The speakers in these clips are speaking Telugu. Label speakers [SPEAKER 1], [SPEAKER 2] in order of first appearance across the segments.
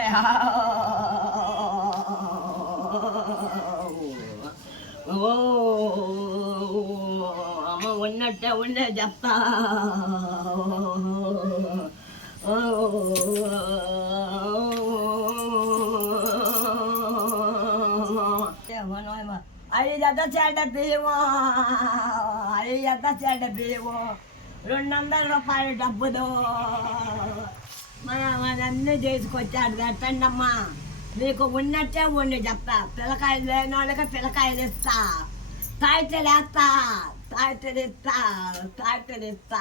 [SPEAKER 1] చెప్తే ఓ అమ్మ ఉన్నట్టే ఉండే చెప్తా ఐదత చెడ్డ బియ్యము ఐదత చెడ్డ బియ్యము రెండు వందల రూపాయలు డబ్బులు మన అన్నీ చేసుకొచ్చాడు పెట్టండి అమ్మా మీకు ఉన్నట్టే ఉండి చెప్తా పిల్లకాయలు లేని వాళ్ళకి పిల్లకాయలు ఇస్తా తాయితలు వేస్తా తాయితలు ఇస్తా తాయితలు ఇస్తా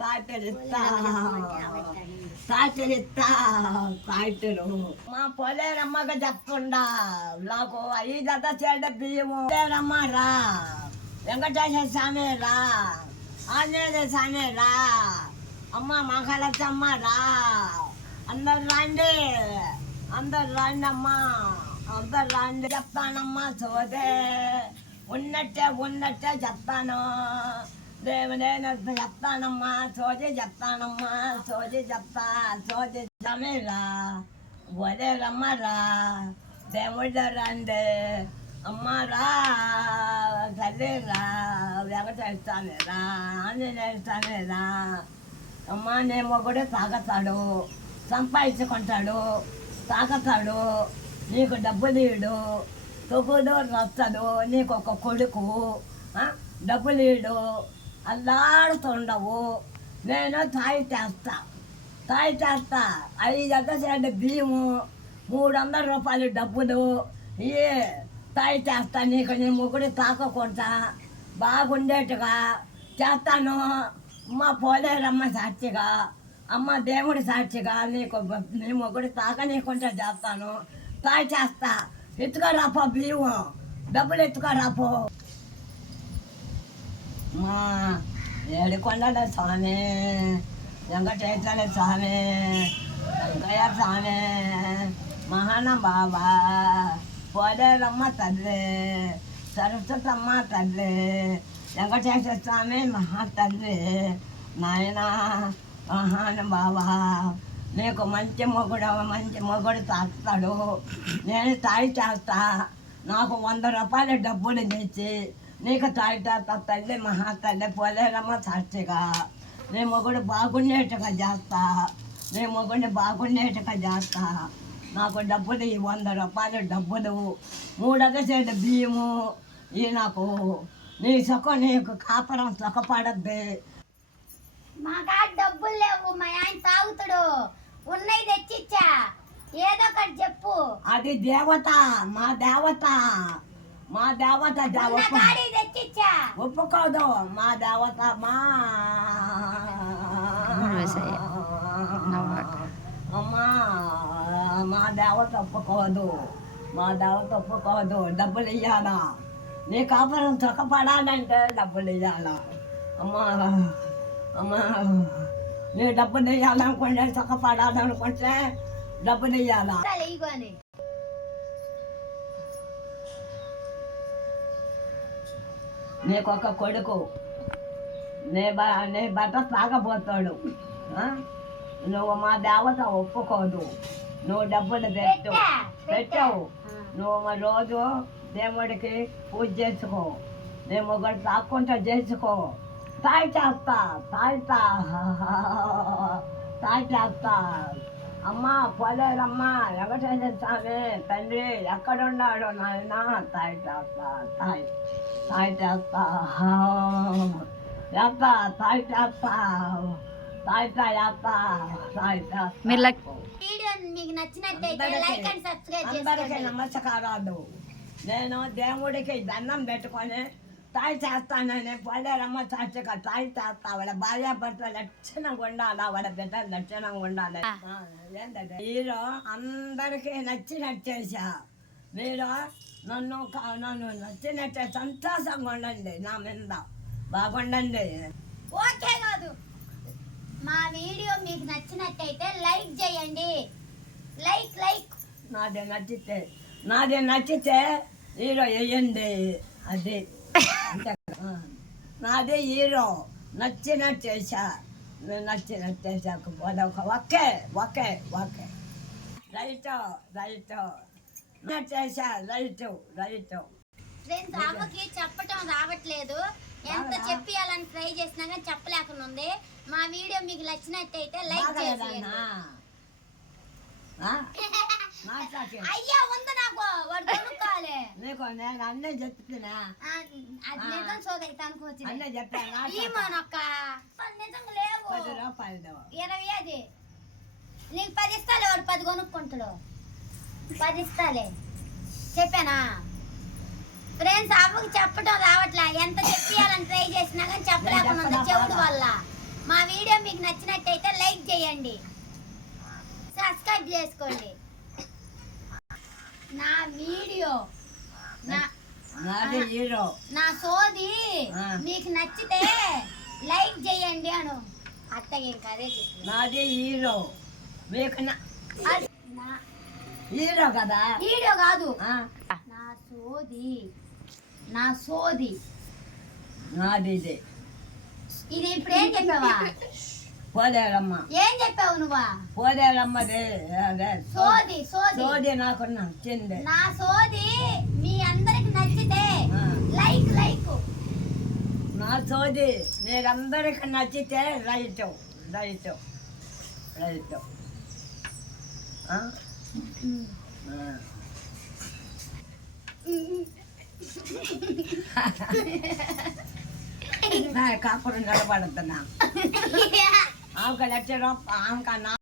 [SPEAKER 1] తాయితలు ఇస్తా తాయితలు ఇస్తా తాయితలు మా పొలేరమ్మకి చెప్పకుండా నాకు ఐదత చెడ్డ బియ్యము. పొలేరమ్మ రా. వెంకటేశ్వర స్వామి రా. ఆంజనేయ స్వామి రా. అమ్మ మహాలచ్చమ్మ రా. అందరు రండి. అందరు రండి అమ్మా అందరు రండి చెప్తానమ్మా సోదే. ఉన్నట్టే ఉన్నట్టే చెప్తాను. దేవుడైన చెప్తానమ్మా. సోజే చెప్తానమ్మా. సోజే చెప్తా. సోజే సమీరా ఒరే రమ్మరా. దేవుడు రండి. అమ్మారా. తల్లిరా వెంకటేస్తానేరా ఆంజనేస్తానేరా అమ్మా నేను కూడా తాగతాడు సంపాదించుకుంటాడు తాకతాడు నీకు డబ్బు ఇడు తొగుడు నచ్చడు నీకు ఒక కొడుకు డబ్బు డబ్బులు అల్లాడుతుండవు నేను తాయి చేస్తా తాయి చేస్తా ఐదు ఎగ్గసేంటి బియ్యము మూడు వందల రూపాయలు డబ్బులు. ఏ తాయి చేస్తా నీకు నీ ముగ్గురు తాకకుండా బాగుండేట్టుగా. చేస్తాను మా పోలేరమ్మ సాక్షిగా. అమ్మ దేవుడి సాక్షిగా నీకు బ- ఒకటి మొగుడు చేస్తాను. తాయి చేస్తా. ఎత్తుకోరాపో బియ్యము. డబ్బులు ఎత్తుకోరాపో మా ఏడుకొండ స్వామి వెంకటేశ్వర స్వామి వెంకయ్య స్వామి మహాన బాబా పోలేరమ్మ తల్లి సరస్వతమ్మ తల్లి వెంకటేశ్వర స్వామి మహా తల్లి నాయనా మహాన బాబా నీకు మంచి మొగుడు మంచి మొగుడు తాస్తాడు నేను తాయి చేస్తా నాకు వంద రూపాయల డబ్బులు తెచ్చి నీకు తాయి చేస్తా తల్లి మహా తల్లి పోలేరమ్మ సాక్షిగా. నీ మొగుడు బాగుండేట్టుగా చేస్తా. నీ మొగుడిని బాగుండేట్టుగా చేస్తా. నాకు డబ్బులు ఈ వంద రూపాయలు డబ్బులు మూడొక చేత బియ్యము ఈ నాకు నీ సుఖం నీకు కాపురం సుఖపడద్దు.
[SPEAKER 2] మా కాడ డబ్బులు లేవు మా ఆయన తాగుతాడు. ఉన్నాయి తెచ్చిచ్చా. ఏదో ఒకటి చెప్పు.
[SPEAKER 1] అది దేవత మా దేవత. మా దేవత దేవత
[SPEAKER 2] తెచ్చిచ్చా.
[SPEAKER 1] ఒప్పుకోదు మా దేవత మా అమ్మా మా దేవత ఒప్పుకోదు మా దేవత ఒప్పుకోదు డబ్బులు ఇయ్యాలా. నీ కాపురం సుఖపడాలంటే డబ్బులు ఇయ్యాలా. అమ్మా. అమ్మా నీ డబ్బులు ఇయ్యాలనుకుంటే సుఖపడాలనుకుంటే డబ్బులు
[SPEAKER 2] ఇగోని
[SPEAKER 1] నీకు ఒక కొడుకు నీ బ నీ తాగబోతాడు ఆ? నువ్వు మా దేవత ఒప్పుకోదు. నువ్వు డబ్బులు పెట్టు.
[SPEAKER 2] పెట్టా,
[SPEAKER 1] పెట్టావు. నువ్వు మా రోజు దేవుడికి పూజ చేసుకో. నీ మొగడు తాక్కుంటా చేసుకో. తాయి చేస్తా తాయితా తాయి చేస్తా అమ్మ పోలేరమ్మా వెంకటేశ్వర స్వామి తండ్రి ఎక్కడున్నాడు నాయన? తాయి చేస్తా తాయి తాయి చేస్తా చేస్తా తాయి చేస్తా తాయితా చేస్తా తాయి చేస్తా
[SPEAKER 2] మీకు లైక్ అండ్ సబ్స్క్రైబ్ చేసుకోండి.
[SPEAKER 1] నమస్కారాలు. నేను దేవుడికి దండం పెట్టుకొని తాయి చేస్తానని పల్లెరమ్మ సాక్షిగా తాయి చేస్తా వాళ్ళ భార్య భర్త లక్షణంగా ఉండాలి? వాళ్ళ బిడ్డ లక్షణంగా ఉండాలి? ఏంటంటే హీరో అందరికీ నచ్చినట్టు చేశా మీరు నన్ను నన్ను నచ్చినట్టే సంతోషంగా ఉండండి నా మీద. బాగుండండి.
[SPEAKER 2] ఓకే కాదు మా వీడియో మీకు నచ్చినట్టయితే లైక్ చేయండి. Like like.
[SPEAKER 1] నాది నచ్చితే నాది నచ్చితే హీరో వేయండి. అది. నాదే హీరో. నచ్చినట్టు చేశా. నేను నచ్చినట్టు చేశాక okay okay okay right right. చేసా రైట్ రైట్.
[SPEAKER 2] ఫ్రెండ్స్ అమ్మకి చెప్పటం రావట్లేదు. ఎంత? చెప్పియాలని ట్రై చేసినా కానీ చెప్పలేకుండా ఉంది మా వీడియో మీకు నచ్చినట్టయితే లైక్
[SPEAKER 1] మాట్లాడే
[SPEAKER 2] అయ్యా ఉంది నాకు వాడు కొనుక్కోవాలి.
[SPEAKER 1] నీకు నేను అన్నీ చెప్తున్నా
[SPEAKER 2] ఆ, అది. నిజం సోదైతే అనుకోవచ్చు
[SPEAKER 1] అన్నీ చెప్పాను
[SPEAKER 2] ఈమనొక్క నిజం లేవు.
[SPEAKER 1] పది రూపాయలు
[SPEAKER 2] ఇరవై అది. నీకు పది ఇస్తాలే వాడు పది కొనుక్కుంటాడు. పది ఇస్తాలే. చెప్పానా? ఫ్రెండ్స్ అవ్వకి చెప్పడం రావట్లే. ఎంత చెప్పియాలని ట్రై చేసినా కానీ చెప్పలేకుండా చెవుడు వల్ల. మా వీడియో మీకు నచ్చినట్టయితే లైక్ చేయండి. సబ్స్క్రైబ్ చేసుకోండి. నా వీడియో. నా
[SPEAKER 1] నాది హీరో
[SPEAKER 2] నా సోది
[SPEAKER 1] ఆ.
[SPEAKER 2] మీకు నచ్చితే లైక్ చేయండి అను. అత్తగా ఇంకా అదే.
[SPEAKER 1] నాది హీరో. మీకు నా
[SPEAKER 2] అది నా
[SPEAKER 1] హీరో కదా?
[SPEAKER 2] వీడియో కాదు.
[SPEAKER 1] ఆ,
[SPEAKER 2] నా సోది. నా సోది.
[SPEAKER 1] నాది ఇది
[SPEAKER 2] ఇది ఇప్పుడు ఏం చెప్పావా?
[SPEAKER 1] పోదేరమ్మ
[SPEAKER 2] ఏం చెప్పావు నువ్వా
[SPEAKER 1] పోదేరమ్మది అదే
[SPEAKER 2] సోది సోది
[SPEAKER 1] సోది నాకు నచ్చింది
[SPEAKER 2] నా సోది మీ అందరికి నచ్చితే
[SPEAKER 1] ఆ.
[SPEAKER 2] లైక్ లైక్
[SPEAKER 1] నా సోది మీరందరికి నచ్చితే రైట్ రైట్ రైట్ ఆ? ఆ. నా కాపురం నిలబడుతున్నా ఆమెకు లక్ష రూపాయ ఆమెకు నా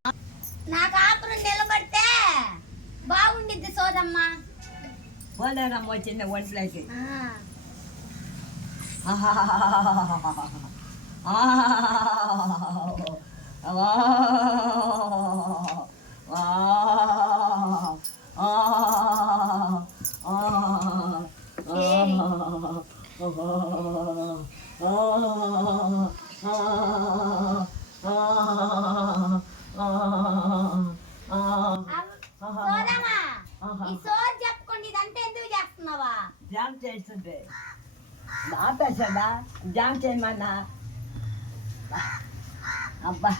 [SPEAKER 2] నా కాపురం నిలబడితే బాగుండిద్ది సోదమ్మా
[SPEAKER 1] పోలేరమ్మ వచ్చింది ఒంట్లోకి
[SPEAKER 2] ఆ.
[SPEAKER 1] జామ్ చేస్తుంది ఆపేసదా జామ్ చేయమన్నా? అబ్బా.